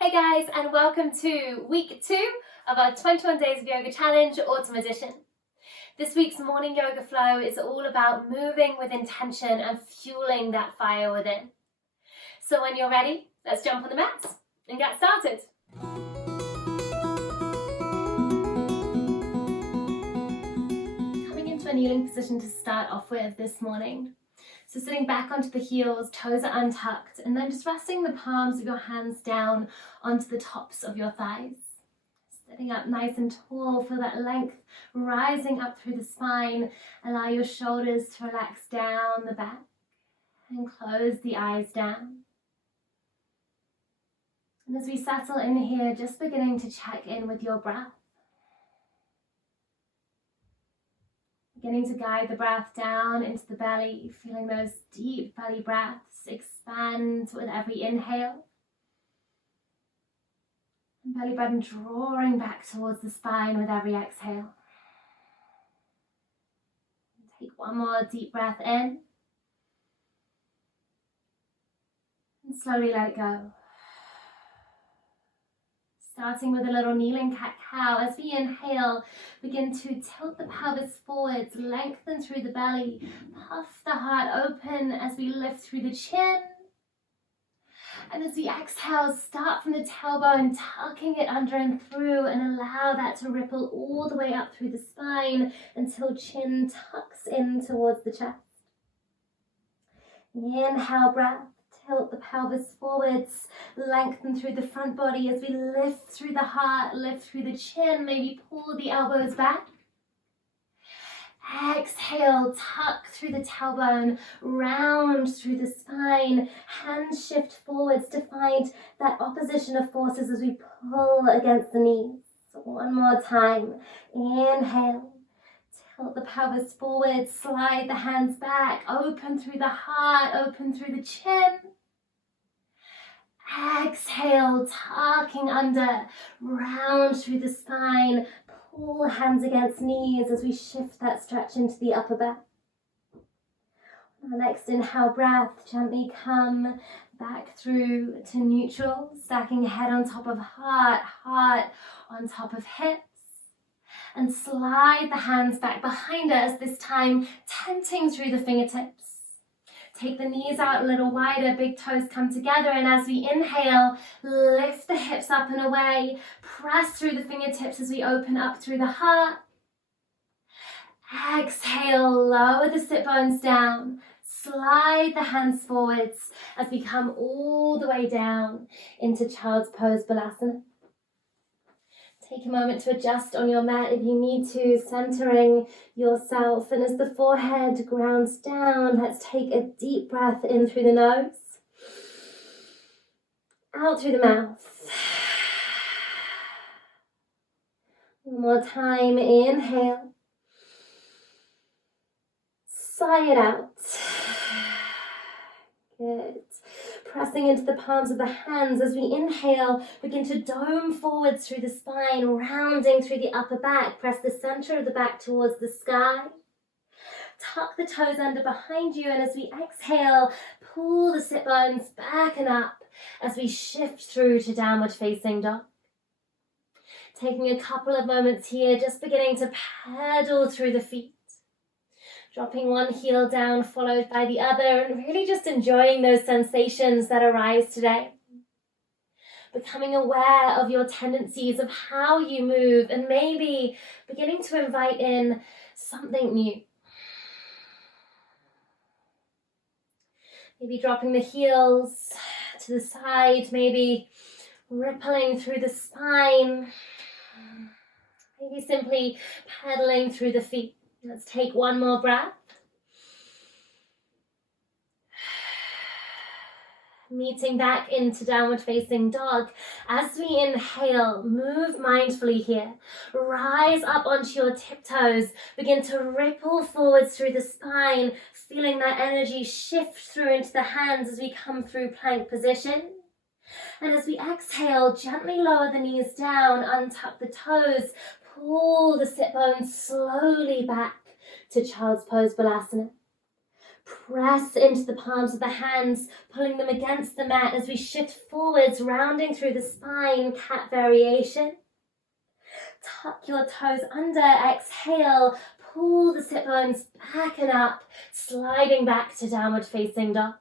Hey guys, and welcome to week 2 of our 21 Days of Yoga Challenge Autumn Edition. This week's morning yoga flow is all about moving with intention and fueling that fire within. So when you're ready, let's jump on the mats and get started. Coming into a kneeling position to start off with this morning. So sitting back onto the heels, toes are untucked, and then just resting the palms of your hands down onto the tops of your thighs. Sitting up nice and tall, feel that length rising up through the spine. Allow your shoulders to relax down the back and close the eyes down. And as we settle in here, just beginning to check in with your breath. Beginning to guide the breath down into the belly, feeling those deep belly breaths expand with every inhale. And belly button drawing back towards the spine with every exhale. Take one more deep breath in. And slowly let it go. Starting with a little kneeling cat-cow. As we inhale, begin to tilt the pelvis forwards, lengthen through the belly, puff the heart open as we lift through the chin. And as we exhale, start from the tailbone, tucking it under and through, and allow that to ripple all the way up through the spine until chin tucks in towards the chest. Inhale, breath. Tilt the pelvis forwards, lengthen through the front body as we lift through the heart, lift through the chin, maybe pull the elbows back. Exhale, tuck through the tailbone, round through the spine, hands shift forwards to find that opposition of forces as we pull against the knees. So one more time, inhale. Tilt the pelvis forward, slide the hands back, open through the heart, open through the chin. Exhale, tucking under, round through the spine, pull hands against knees as we shift that stretch into the upper back. Our next inhale breath, gently come back through to neutral, stacking head on top of heart, heart on top of hips. And slide the hands back behind us, this time tenting through the fingertips. Take the knees out a little wider, big toes come together, and as we inhale, lift the hips up and away. Press through the fingertips as we open up through the heart. Exhale, lower the sit bones down. Slide the hands forwards as we come all the way down into Child's Pose Balasana. Take a moment to adjust on your mat if you need to, centering yourself. And as the forehead grounds down, let's take a deep breath in through the nose, out through the mouth. One more time, inhale. Sigh it out. Good. Pressing into the palms of the hands as we inhale, begin to dome forwards through the spine, rounding through the upper back. Press the center of the back towards the sky. Tuck the toes under behind you, and as we exhale, pull the sit bones back and up as we shift through to downward facing dog. Taking a couple of moments here, just beginning to pedal through the feet. Dropping one heel down, followed by the other, and really just enjoying those sensations that arise today. Becoming aware of your tendencies, of how you move, and maybe beginning to invite in something new. Maybe dropping the heels to the side, maybe rippling through the spine, maybe simply pedaling through the feet. Let's take one more breath. Meeting back into downward facing dog. As we inhale, move mindfully here. Rise up onto your tiptoes. Begin to ripple forwards through the spine, feeling that energy shift through into the hands as we come through plank position. And as we exhale, gently lower the knees down, untuck the toes, pull the sit bones slowly back to Child's Pose Balasana. Press into the palms of the hands, pulling them against the mat as we shift forwards, rounding through the spine, cat variation. Tuck your toes under, exhale, pull the sit bones back and up, sliding back to downward facing dog.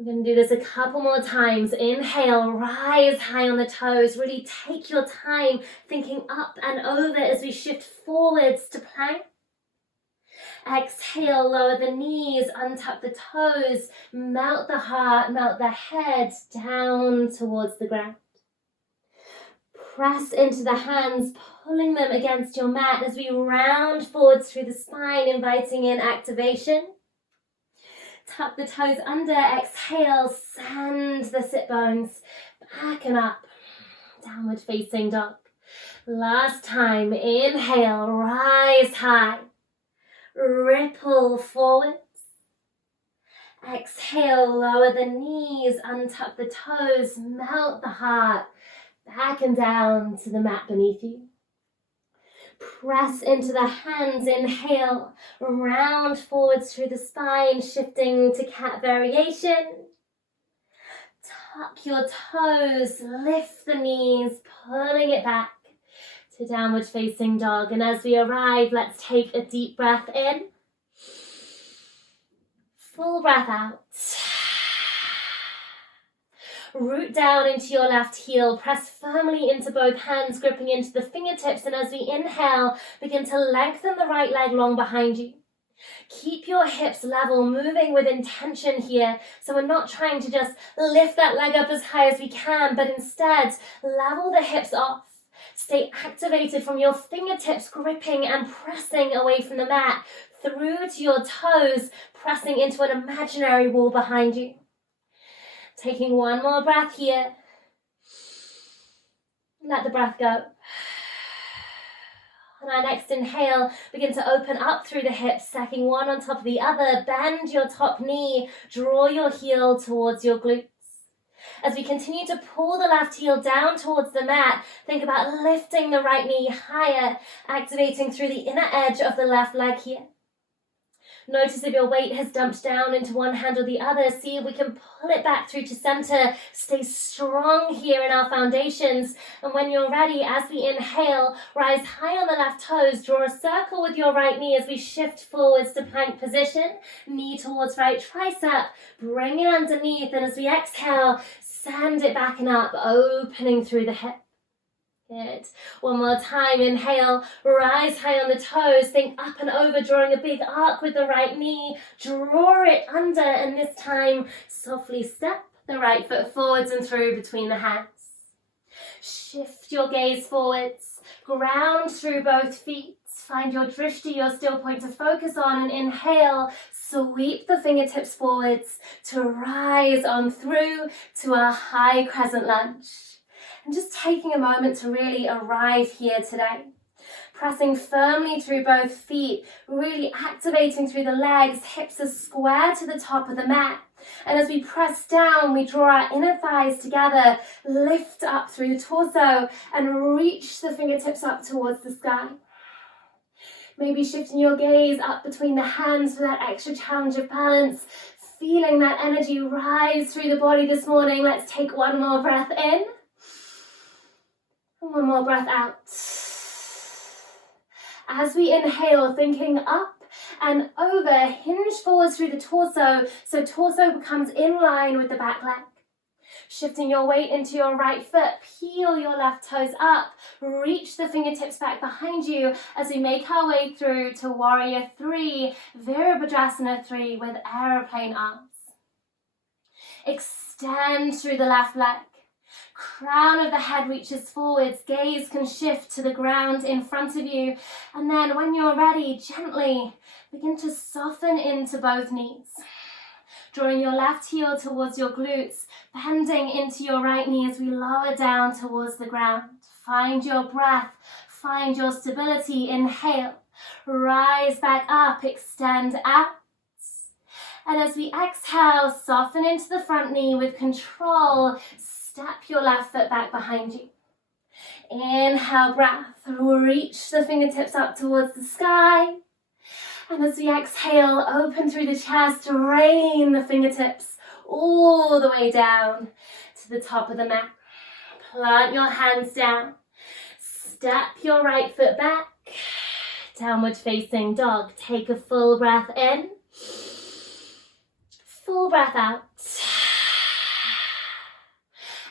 We're going to do this a couple more times. Inhale, rise high on the toes. Really take your time thinking up and over as we shift forwards to plank. Exhale, lower the knees, untuck the toes, melt the heart, melt the head down towards the ground. Press into the hands, pulling them against your mat as we round forwards through the spine, inviting in activation. Tuck the toes under, exhale, send the sit bones back and up, downward facing dog. Last time, inhale, rise high, ripple forwards. Exhale, lower the knees, untuck the toes, melt the heart, back and down to the mat beneath you. Press into the hands, inhale, round forwards through the spine, shifting to cat variation. Tuck your toes, lift the knees, pulling it back to downward facing dog. And as we arrive, let's take a deep breath in. Full breath out. Root down into your left heel, press firmly into both hands, gripping into the fingertips, and as we inhale, begin to lengthen the right leg long behind you. Keep your hips level, moving with intention here, so we're not trying to just lift that leg up as high as we can, but instead level the hips off. Stay activated from your fingertips, gripping and pressing away from the mat, through to your toes, pressing into an imaginary wall behind you. Taking one more breath here. Let the breath go. On our next inhale, begin to open up through the hips, stacking one on top of the other. Bend your top knee. Draw your heel towards your glutes. As we continue to pull the left heel down towards the mat, think about lifting the right knee higher, activating through the inner edge of the left leg here. Notice if your weight has dumped down into one hand or the other. See if we can pull it back through to center. Stay strong here in our foundations. And when you're ready, as we inhale, rise high on the left toes. Draw a circle with your right knee as we shift forwards to plank position. Knee towards right tricep. Bring it underneath. And as we exhale, send it back and up, opening through the hip. Good. One more time. Inhale, rise high on the toes. Think up and over, drawing a big arc with the right knee. Draw it under, and this time, softly step the right foot forwards and through between the hands. Shift your gaze forwards. Ground through both feet. Find your drishti, your still point to focus on, and inhale. Sweep the fingertips forwards to rise on through to a high crescent lunge. And just taking a moment to really arrive here today. Pressing firmly through both feet, really activating through the legs, hips are square to the top of the mat. And as we press down, we draw our inner thighs together, lift up through the torso, and reach the fingertips up towards the sky. Maybe shifting your gaze up between the hands for that extra challenge of balance. Feeling that energy rise through the body this morning. Let's take one more breath in. One more breath out. As we inhale, thinking up and over, hinge forwards through the torso, so torso becomes in line with the back leg. Shifting your weight into your right foot, peel your left toes up, reach the fingertips back behind you as we make our way through to Warrior 3, Virabhadrasana 3 with aeroplane arms. Extend through the left leg. Crown of the head reaches forwards, gaze can shift to the ground in front of you, and then when you're ready, gently begin to soften into both knees. Drawing your left heel towards your glutes, bending into your right knee as we lower down towards the ground. Find your breath, find your stability. Inhale, rise back up, extend out. And as we exhale, soften into the front knee with control. Step your left foot back behind you. Inhale, breath. Reach the fingertips up towards the sky. And as we exhale, open through the chest, rain the fingertips all the way down to the top of the mat. Plant your hands down. Step your right foot back. Downward facing dog. Take a full breath in. Full breath out.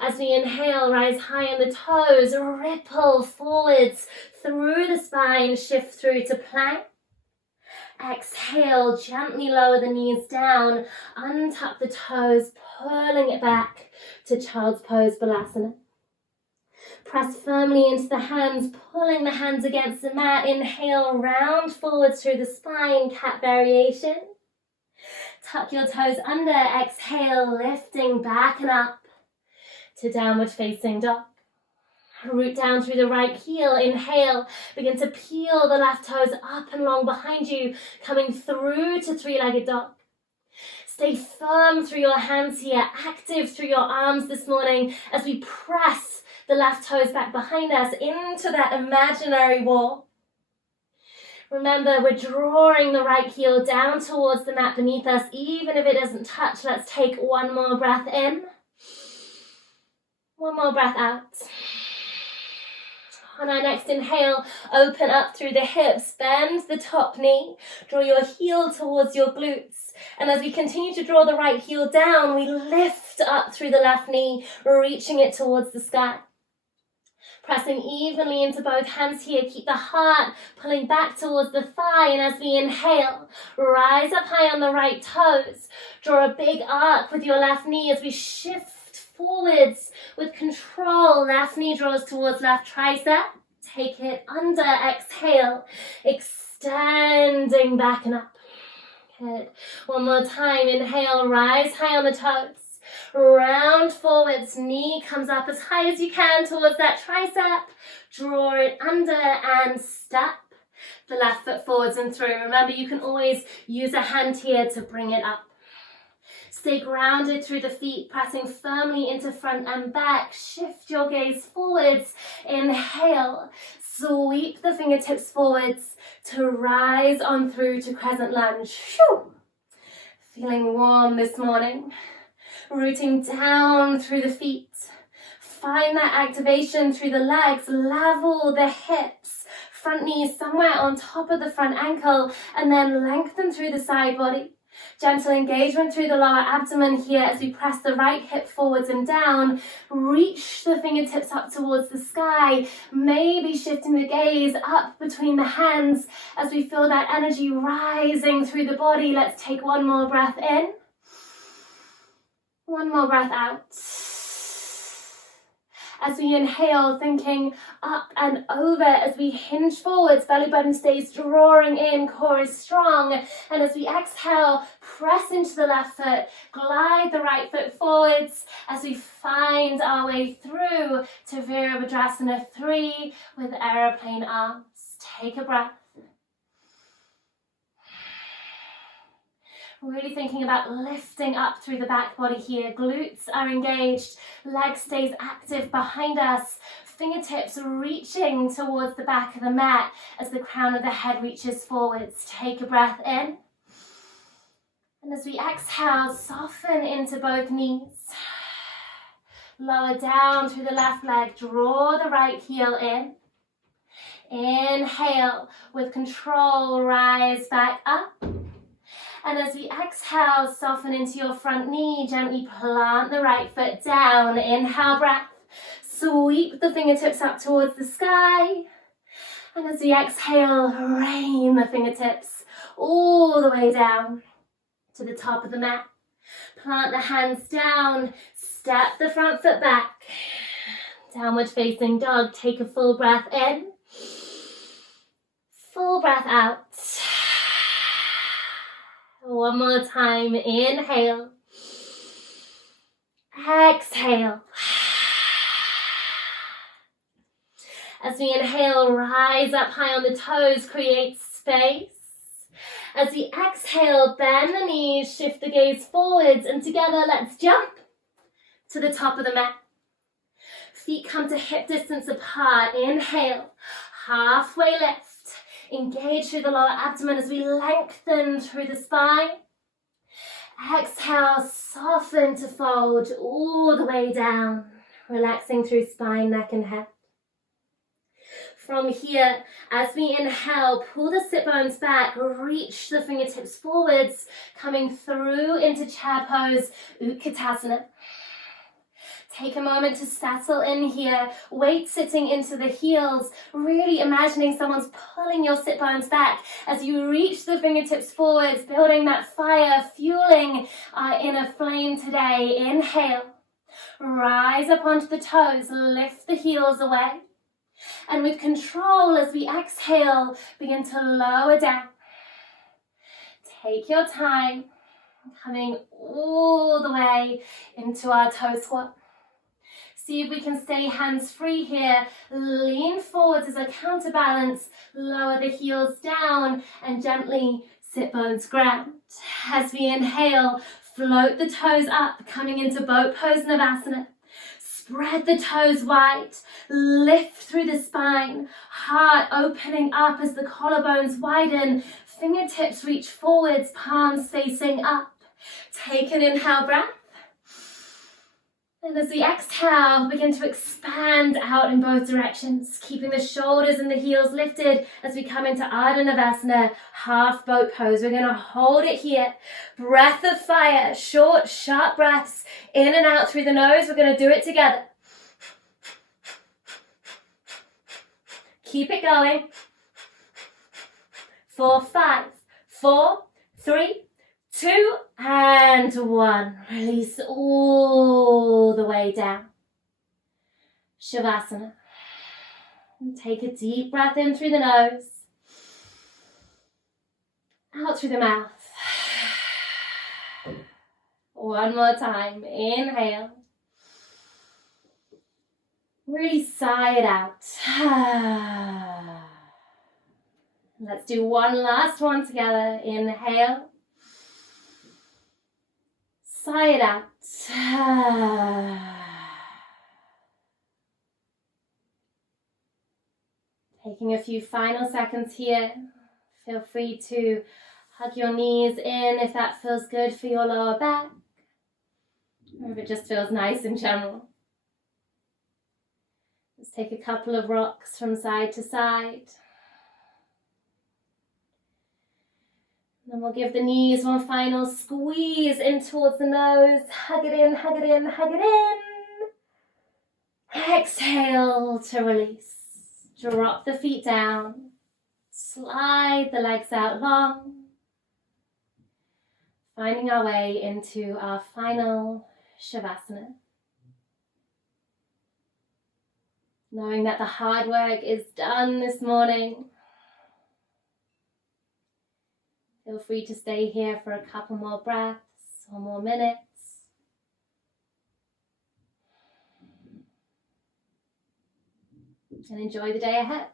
As we inhale, rise high on the toes, ripple forwards through the spine, shift through to plank. Exhale, gently lower the knees down, untuck the toes, pulling it back to child's pose, Balasana. Press firmly into the hands, pulling the hands against the mat. Inhale, round forwards through the spine, cat variation. Tuck your toes under, exhale, lifting back and up to downward facing dog. Root down through the right heel, inhale, begin to peel the left toes up and long behind you, coming through to three-legged dog. Stay firm through your hands here, active through your arms this morning as we press the left toes back behind us into that imaginary wall. Remember, we're drawing the right heel down towards the mat beneath us, even if it doesn't touch. Let's take one more breath in. One more breath out. On our next inhale, open up through the hips, bend the top knee, draw your heel towards your glutes. And as we continue to draw the right heel down, we lift up through the left knee, reaching it towards the sky. Pressing evenly into both hands here, keep the heart pulling back towards the thigh. And as we inhale, rise up high on the right toes. Draw a big arc with your left knee as we shift forwards with control. Left knee draws towards left tricep. Take it under, exhale, extending back and up. Good. One more time, inhale, rise high on the toes. Round forwards, knee comes up as high as you can towards that tricep. Draw it under and step the left foot forwards and through. Remember, you can always use a hand here to bring it up. Stay grounded through the feet, pressing firmly into front and back. Shift your gaze forwards. Inhale, sweep the fingertips forwards to rise on through to crescent lunge. Whew. Feeling warm this morning. Rooting down through the feet. Find that activation through the legs. Level the hips. Front knee somewhere on top of the front ankle, and then lengthen through the side body. Gentle engagement through the lower abdomen here as we press the right hip forwards and down. Reach the fingertips up towards the sky. Maybe shifting the gaze up between the hands as we feel that energy rising through the body. Let's take one more breath in. One more breath out. As we inhale, thinking up and over as we hinge forwards, belly button stays drawing in, core is strong. And as we exhale, press into the left foot, glide the right foot forwards as we find our way through to Virabhadrasana 3 with aeroplane arms. Take a breath. Really thinking about lifting up through the back body here. Glutes are engaged, leg stays active behind us. Fingertips reaching towards the back of the mat as the crown of the head reaches forwards. Take a breath in. And as we exhale, soften into both knees. Lower down through the left leg, draw the right heel in. Inhale, with control, rise back up. And as we exhale, soften into your front knee, gently plant the right foot down. Inhale, breath. Sweep the fingertips up towards the sky. And as we exhale, rain the fingertips all the way down to the top of the mat. Plant the hands down, step the front foot back. Downward facing dog, take a full breath in. Full breath out. One more time, inhale, exhale. As we inhale, rise up high on the toes, create space. As we exhale, bend the knees, shift the gaze forwards, and together let's jump to the top of the mat. Feet come to hip distance apart, inhale, halfway lift. Engage through the lower abdomen as we lengthen through the spine. Exhale, soften to fold all the way down, relaxing through spine, neck and head. From here, as we inhale, pull the sit bones back, reach the fingertips forwards, coming through into chair pose, Utkatasana. Take a moment to settle in here, weight sitting into the heels, really imagining someone's pulling your sit bones back as you reach the fingertips forwards, building that fire, fueling our inner flame today. Inhale, rise up onto the toes, lift the heels away. And with control, as we exhale, begin to lower down. Take your time, coming all the way into our toe squat. See if we can stay hands free here. Lean forwards as a counterbalance. Lower the heels down and gently sit bones ground. As we inhale, float the toes up, coming into boat pose Navasana. Spread the toes wide, lift through the spine, heart opening up as the collarbones widen, fingertips reach forwards, palms facing up. Take an inhale breath. And as we exhale, begin to expand out in both directions, keeping the shoulders and the heels lifted as we come into Ardha Navasana, half boat pose. We're going to hold it here. Breath of fire, short, sharp breaths in and out through the nose. We're going to do it together. Keep it going. 4, 5, 4, 3, 2, and 1. Release all the way down. Shavasana. And take a deep breath in through the nose. Out through the mouth. One more time. Inhale. Really sigh it out. Let's do one last one together. Inhale. Sigh it out. Taking a few final seconds here. Feel free to hug your knees in if that feels good for your lower back, or if it just feels nice in general. Let's take a couple of rocks from side to side. Then we'll give the knees one final squeeze in towards the nose. Hug it in, hug it in, hug it in. Exhale to release. Drop the feet down. Slide the legs out long. Finding our way into our final Shavasana. Knowing that the hard work is done this morning. Feel free to stay here for a couple more breaths or more minutes. And enjoy the day ahead.